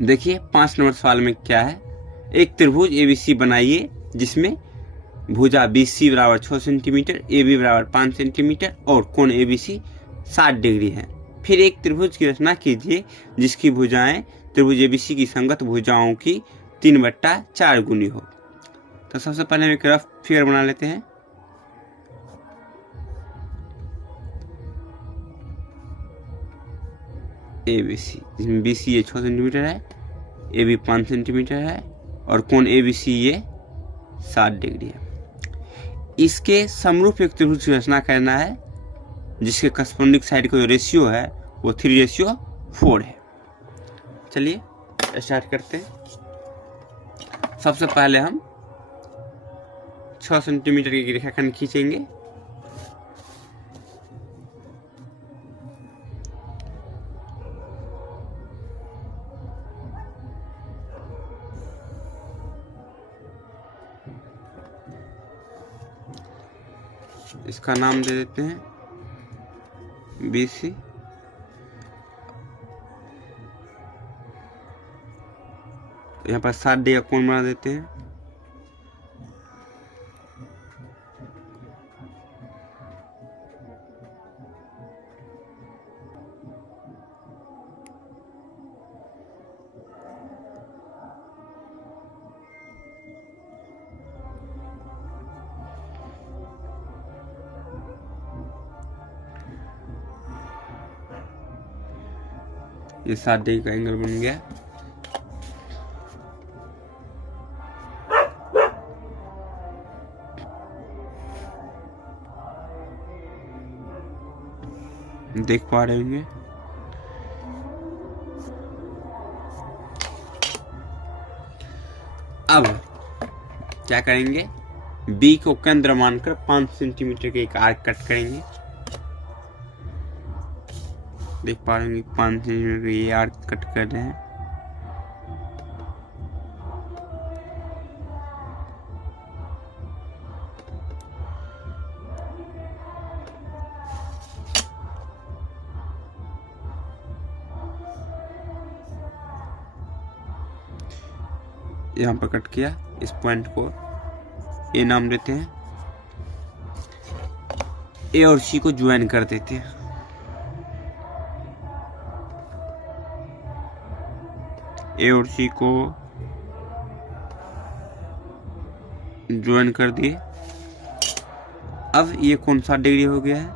देखिए 5 नंबर सवाल में क्या है, एक त्रिभुज एबीसी बनाइए जिसमें भुजा बीसी बराबर 6 सेंटीमीटर, ए बी बराबर 5 सेंटीमीटर और कोण एबीसी 60 डिग्री है। फिर एक त्रिभुज की रचना कीजिए जिसकी भुजाएं त्रिभुज एबीसी की संगत भुजाओं की 3/4 गुनी हो। तो सबसे पहले हम एक रफ फिगर बना लेते हैं। एबीसी, जिसमें बीसी ये 6 सेंटीमीटर है, ए बी 5 सेंटीमीटर है और कोण एबीसी ये 60 डिग्री है। इसके समरूप एक त्रिभुज की रचना करना है जिसके करस्पॉन्डिंग साइड का जो रेशियो है वो 3:4 है। चलिए स्टार्ट करते हैं। सबसे पहले हम 6 सेंटीमीटर की रेखाखंड खींचेंगे। इसका नाम दे देते हैं BC। यहाँ पर 60 डिग्री का कोण बना देते हैं। ये 60 डिग्री का एंगल बन गया। देख पा रहे होंगे। अब क्या करेंगे, B को केंद्र मानकर 5 सेंटीमीटर के एक आर्क कट करेंगे। देख पा रहे होंगे 5 सेंटीमीटर ये आर्क कट कर रहे हैं। यहाँ पर कट किया। इस पॉइंट को ए नाम देते हैं। ए और सी को ज्वाइन कर देते हैं। ए और सी को ज्वाइन कर दिए। अब ये कौन सा डिग्री हो गया है,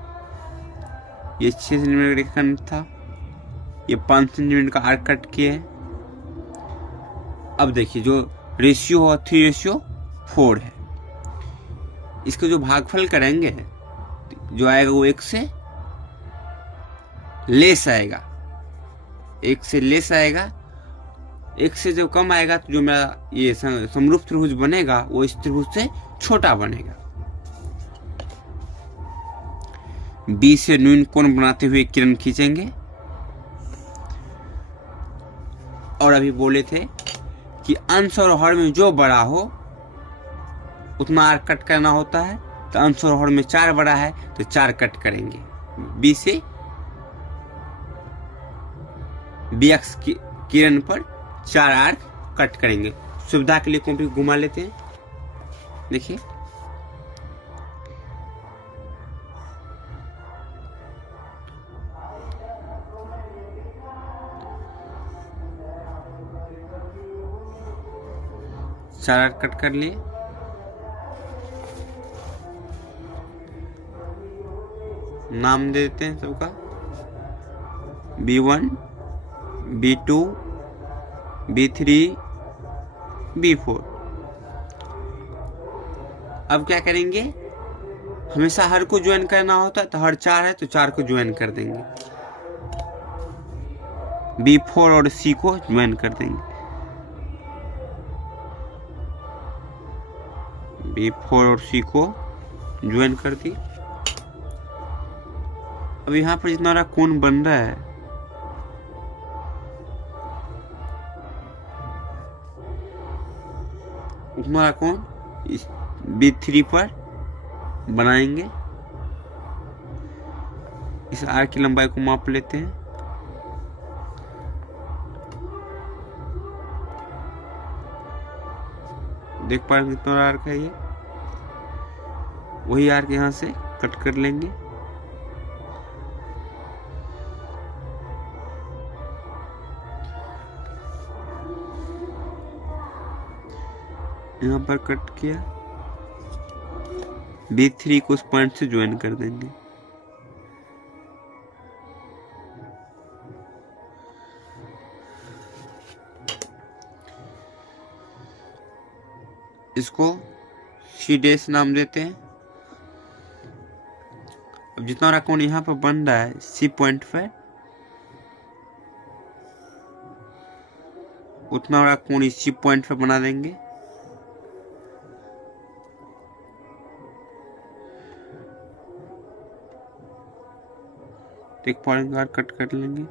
ये 6 सेंटीमीटर का रेखाखंड था, ये 5 सेंटीमीटर का आर्क कट किए हैं। अब देखिए जो रेशियो हो 3:4 है। इसका जो भागफल करेंगे जो आएगा वो 1 से लेस आएगा, 1 से लेस आएगा। 1 से जब कम आएगा तो जो मेरा ये समरूप त्रिभुज बनेगा वो इस त्रिभुज से छोटा बनेगा। B से न्यून कोण बनाते हुए किरण खींचेंगे। और अभी बोले थे कि अंश और हर में जो बड़ा हो उतना आर्क कट करना होता है। तो अंश और हर में 4 बड़ा है तो 4 कट करेंगे। B से BX की किरण पर 4 आर्क कट करेंगे। सुविधा के लिए कॉपी घुमा लेते हैं। देखिए चार आर्क कट कर लिए। नाम दे देते हैं सबका, B1, B2, B3, B4। अब क्या करेंगे, हमेशा हर को ज्वाइन करना होता है तो हर 4 है तो 4 को ज्वाइन कर देंगे। B4 और C को ज्वाइन कर देंगे। B4 और C को ज्वाइन कर दी। अब यहाँ पर जितना कोण बन रहा है उतना कोण इस B3 पर बनाएंगे। इस आर्क की लंबाई को माप लेते हैं। देख पा रहे हैं कितना आर्क है ये। वही आर्क यहाँ से कट कर लेंगे। यहाँ पर कट किया, B3 को उस पॉइंट से ज्वाइन कर देंगे। इसको C' नाम देते हैं। अब जितना बड़ा कोण यहाँ पर बन रहा है C पॉइंट पर, उतना बड़ा कोण इस C पॉइंट पर बना देंगे। एक पॉइंट बार कट कर लेंगे।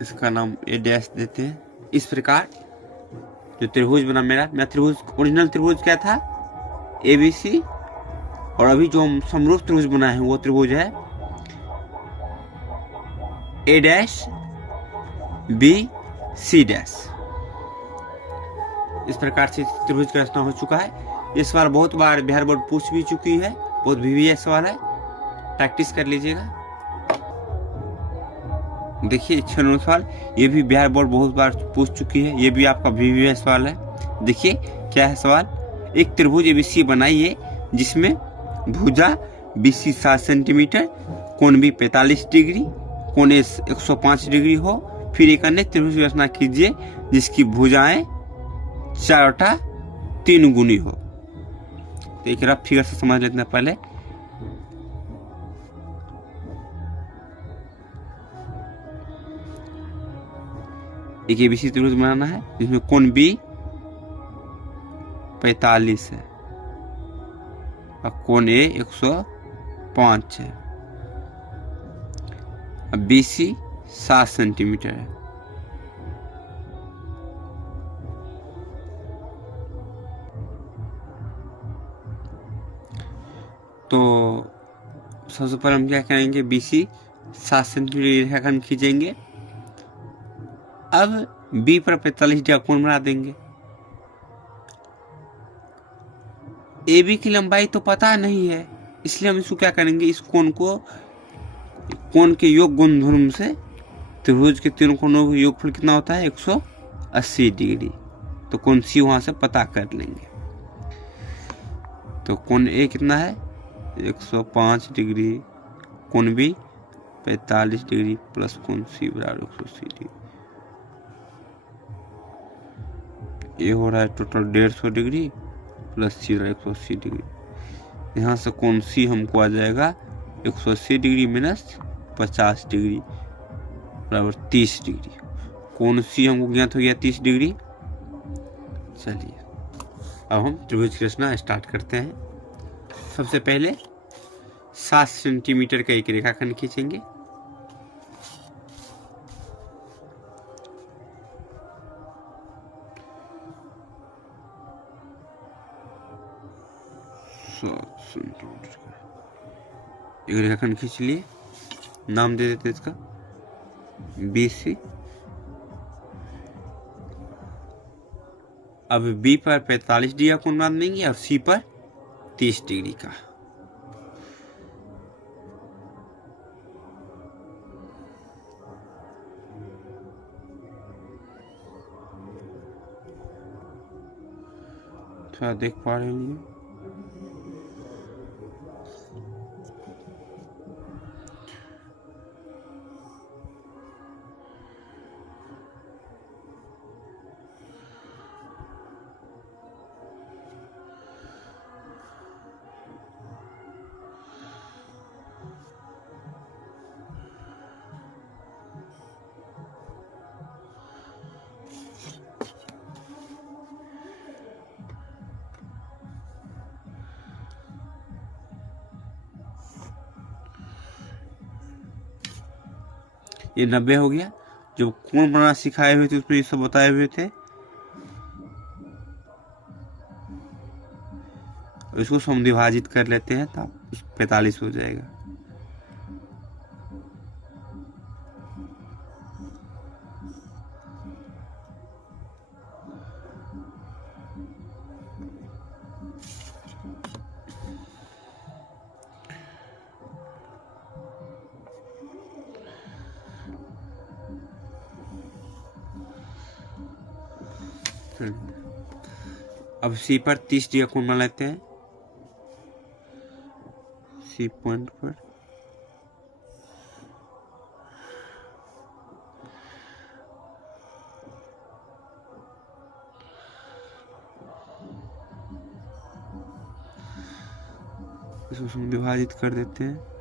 इसका नाम A' देते हैं। इस प्रकार जो त्रिभुज बना मेरा त्रिभुज, ओरिजिनल त्रिभुज क्या था ABC, और अभी जो हम समरूप त्रिभुज बना है वो त्रिभुज है A' B C'। इस प्रकार से त्रिभुज का रचना हो चुका है। ये सवाल बहुत बार बिहार बोर्ड पूछ भी चुकी है, बहुत VVS सवाल है, प्रैक्टिस कर लीजिएगा। देखिए 6 नंबर सवाल, ये भी बिहार बोर्ड बहुत बार पूछ चुकी है, ये भी आपका VVS सवाल है। देखिए क्या है सवाल, एक त्रिभुज ABC बनाइए जिसमें भुजा BC 7 सेंटीमीटर, कोण B 45 डिग्री, कोण A 105 डिग्री हो। फिर एक अन्य त्रिभुज की रचना कीजिए जिसकी भुजाएं 4/3 गुनी हो। तो एक रफ फिगर से समझ लेते हैं पहले। एक ABC त्रिभुज बनाना है जिसमें कोण B 45 है और कोण A 105 है। अब BC 7 सेंटीमीटर है। तो सबसे पहले हम क्या करेंगे, BC 7 सेंटीमीटर रेखाखंड खींचेंगे। अब B पर 45 डिग्री कोण बना देंगे। AB की लंबाई तो पता नहीं है, इसलिए हम इसको क्या करेंगे, इस कोण को कोण के योग गुणधर्म से त्रिभुज के तीनों कोणों का योगफल कितना होता है 180 डिग्री। तो कोण C वहां से पता कर लेंगे। तो कोण A कितना है 105 डिग्री, कोण B 45 डिग्री प्लस कोण C बराबर 180 डिग्री। ये हो रहा है total 150 degree plus C 180 degree. यहाँ से कोण C हमको आ जाएगा 180 डिग्री माइनस 50 डिग्री बराबर 30 डिग्री। कोण C हमको ज्ञात हो गया 30 डिग्री। चलिए अब हम त्रिभुज की रचना स्टार्ट करते हैं। सबसे पहले 7 सेंटीमीटर का एक रेखाखंड खींचेंगे। एक रेखाखंड खींच लिए, नाम दे देते इसका BC। अब B पर 45 डिग्री का कोण बना देंगे और C पर 30 डिग्री का। थोड़ा देख पा रहे होंगे। ये 90 हो गया। जो कोण बनाना सिखाए हुए थे उसमें ये सब बताए हुए थे। इसको समद्विभाजित कर लेते हैं तो 45 हो जाएगा। अब सी पर 30 डिग्री कोण बना लेते हैं। सी पॉइंट पर इसको विभाजित कर देते हैं।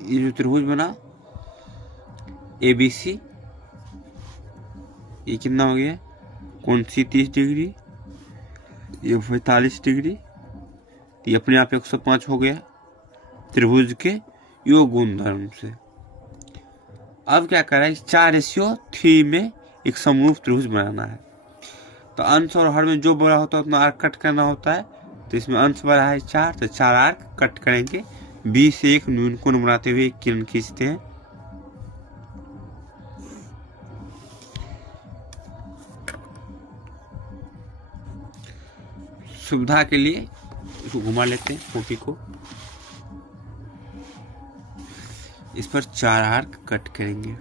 ये जो त्रिभुज बना ABC, ये कितना हो गया, कोण सी 30 डिग्री, ये 45 डिग्री, ये अपने आप 105 हो गया त्रिभुज के योग गुणधर्म से। अब क्या करा है, 4:3 में एक समरूप त्रिभुज बनाना है। तो अंश और हर में जो बड़ा होता है उतना आर्क कट करना होता है। तो इसमें अंश बड़ा है 4, तो 4 आर्क कट करेंगे। 20 से एक न्यून कोण बनाते हुए एक किरण खींचते हैं। सुविधा के लिए इसको घुमा लेते हैं कॉपी को। इस पर 4 आर्क कट करेंगे।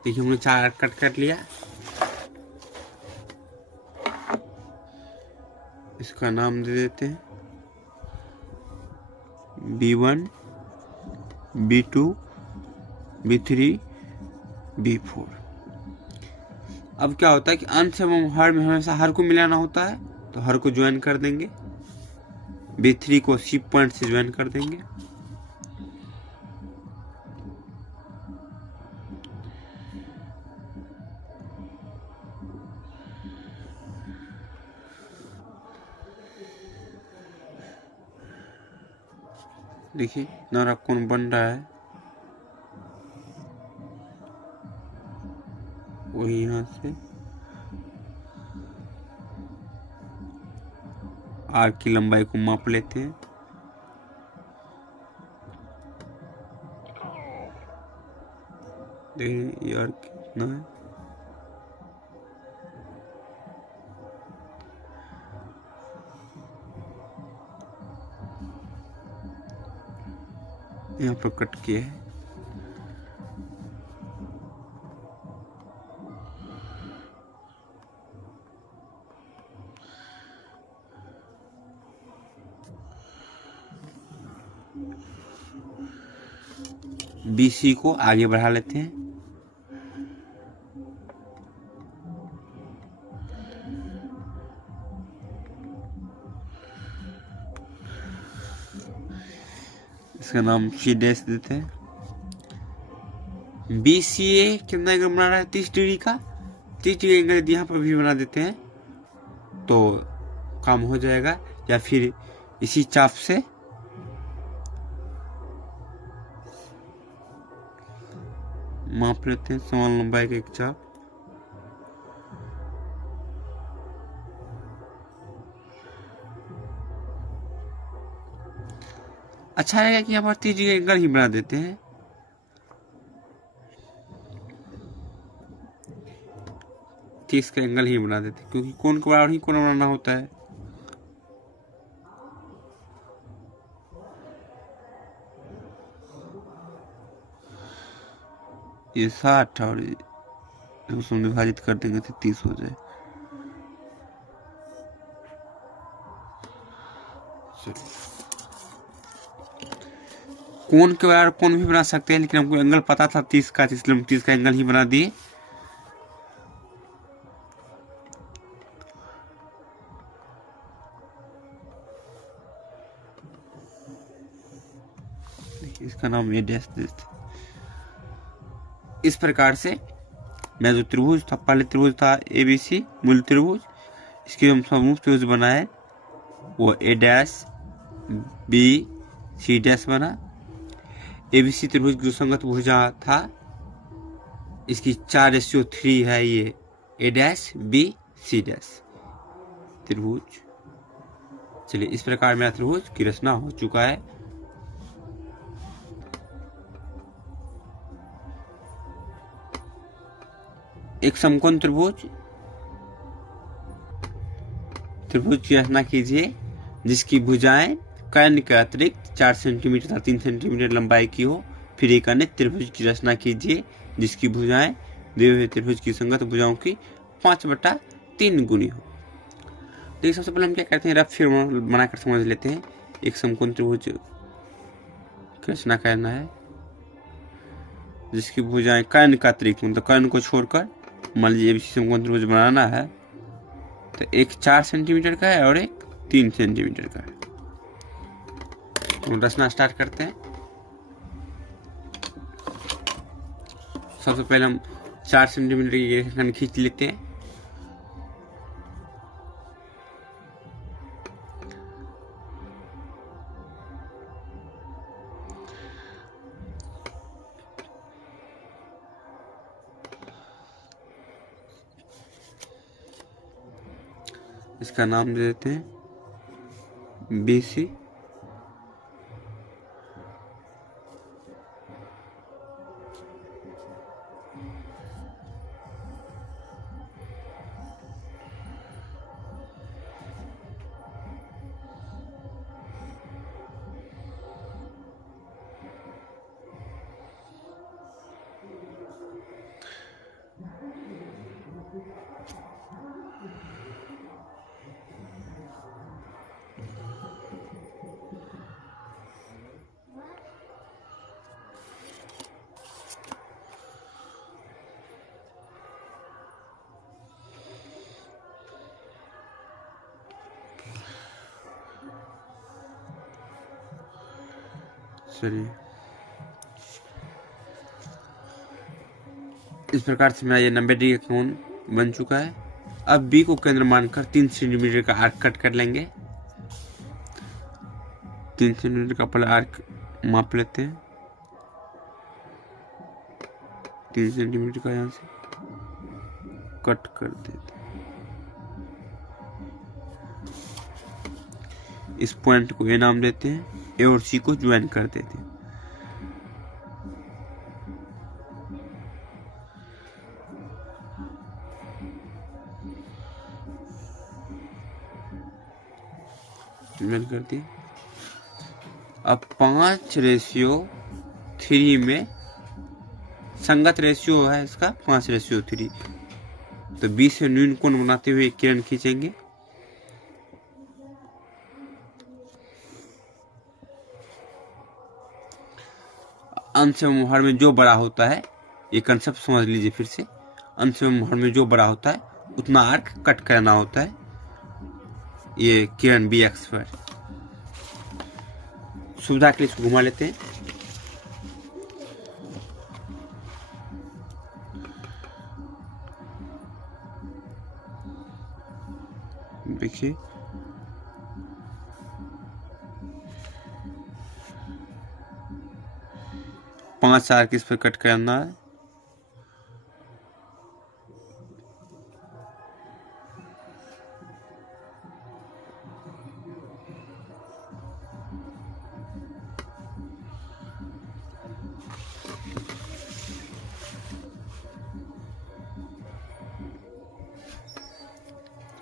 देखिए हमने 4 आर्क कट कर लिया। इसका नाम दे देते हैं B1, B2, B3, B4। अब क्या होता है कि अंश एवं हर में हमेशा हर को मिलाना होता है, तो हर को ज्वाइन कर देंगे। B3 को C पॉइंट से ज्वाइन कर देंगे। देखिए नया कोण बन रहा है, वही यहाँ से आर्क की लंबाई को माप लेते हैं। देखिए ये आर्क कितना है, यहाँ पर कट किया है। BC को आगे बढ़ा लेते हैं। इसका नाम C डैश देते हैं। BCA कितना एंगल बना रहा है, 30 डिग्री का। 30 डिग्री एंगल यहाँ पर भी बना देते हैं तो काम हो जाएगा। या फिर इसी चाप से माप लेते हैं समान लंबाई का एक चाप। अच्छा रहेगा कि यहाँ पर 30 डिग्री एंगल ही बना देते हैं। तीस का एंगल ही बना देते हैं, क्योंकि कोण के बराबर ही कोण बनाना होता है। ये 60 और उसमें विभाजित कर देंगे तो 30 हो जाए। कोण के बराबर कोण भी बना सकते हैं, लेकिन हमको एंगल पता था 30 का, इसलिए हम 30 का एंगल ही बना दिए। इसका नाम ए डैश देते। इस प्रकार से मैं जो त्रिभुज था, पहले त्रिभुज था ABC मूल त्रिभुज, इसके हम समूह त्रिभुज बनाए, वो ए डैश बी सी डैश बना। ABC त्रिभुज की जो संगत भुजा था, इसकी 4:3 है ये ए डैश बी सी डैश त्रिभुज। चलिए, इस प्रकार मेरा त्रिभुज की रचना हो चुका है। एक समकोण त्रिभुज की रचना कीजिए जिसकी भुजाएं कर्ण के अतिरिक्त 4 सेंटीमीटर तथा 3 सेंटीमीटर लंबाई की हो। फिर एक अन्य त्रिभुज की रचना कीजिए जिसकी भुजाएं दिए हुए त्रिभुज की संगत भुजाओं की 5/3 गुनी हो। देखिए, सबसे पहले हम क्या करते हैं, रफ फिगर बनाकर समझ लेते हैं। एक समकोण त्रिभुज की रचना करना है जिसकी भुजाएं कर्ण का अतिरिक्त, मतलब कर्ण को छोड़कर, मान लीजिए ABC समकोण त्रिभुज बनाना है तो एक 4 सेंटीमीटर का है और एक 3 सेंटीमीटर का है। तो रचना स्टार्ट करते हैं। सबसे पहले हम 4 सेंटीमीटर की रेखाखंड खींच लेते हैं। इसका नाम दे देते हैं BC। चलिए, इस प्रकार से मेरा ये 90 डिग्री का कोण बन चुका है। अब B को केंद्र मानकर 3 सेंटीमीटर का आर्क कट कर लेंगे। 3 सेंटीमीटर का पहले आर्क माप लेते हैं। 3 सेंटीमीटर का यहाँ से कट कर देते हैं। इस पॉइंट को A नाम देते हैं। A और C को ज्वाइन कर देते हैं। ज्वाइन कर दिए। अब 5:3 में संगत रेशियो है इसका 5:3, तो B से न्यून कोण बनाते हुए एक किरण खींचेंगे। अंश एवं हर में जो बड़ा होता है, ये कंसेप्ट समझ लीजिए फिर से, अंश एवं हर में जो बड़ा होता है उतना आर्क कट करना होता है। ये किरण B अक्ष पर, सुविधा के लिए इसको घुमा लेते हैं। देखिए, पांच आर्क इस पर कट करना है।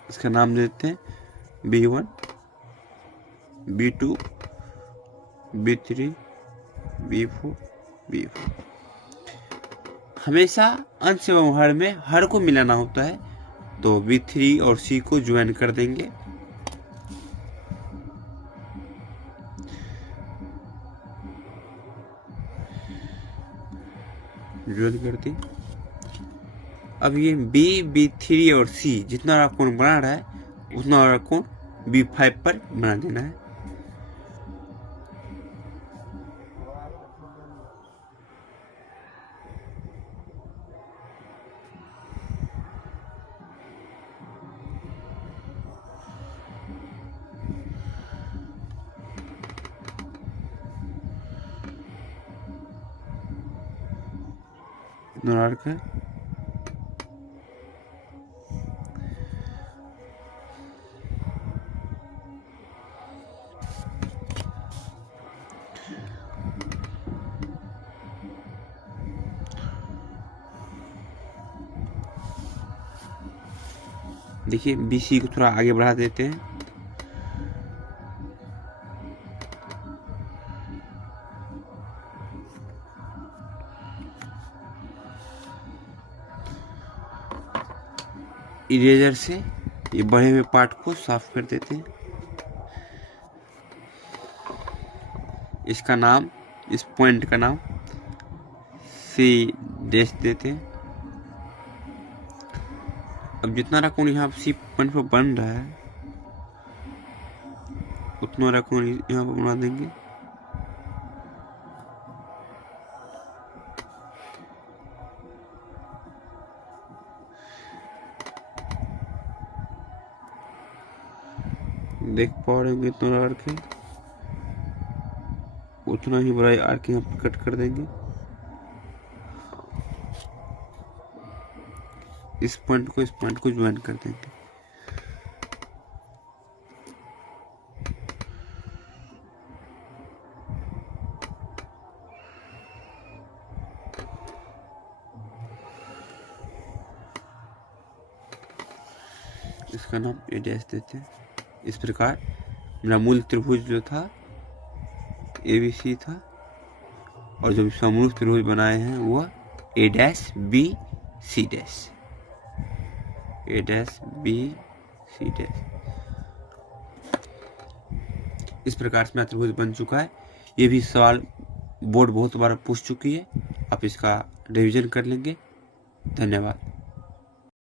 इसका नाम देते हैं B1, B2, B3, B4, B4। हमेशा अंश एवं हर में हर को मिलाना होता है, तो B3 और C को ज्वाइन कर देंगे। ज्वाइन कर दी। अब ये B3 और C जितना वाला कोण बना रहा है उतना वाला कोण B5 पर बना देना है। इतना रखा है। देखिए BC को थोड़ा आगे बढ़ा देते हैं। इरेजर से ये बढ़े हुए पार्ट को साफ कर देते हैं। इसका नाम, इस पॉइंट का नाम C' देते हैं। अब जितना वाला कोण यहाँ C पॉइंट पर बन रहा है उतना वाला कोण यहाँ पर बना देंगे। देख पा रहे होंगे इतना आर्क है, उतना ही बड़ा आर्क यहाँ पर कट कर देंगे। इस पॉइंट को ज्वाइन कर देंगे। इसका नाम A' देते हैं। इस प्रकार मेरा मूल त्रिभुज जो था ABC था और जो समरूप त्रिभुज बनाए हैं वह A' B C', A' B C'। इस प्रकार से मेरा त्रिभुज बन चुका है। ये भी सवाल बोर्ड बहुत बार पूछ चुकी है, आप इसका रिवीजन कर लेंगे। धन्यवाद।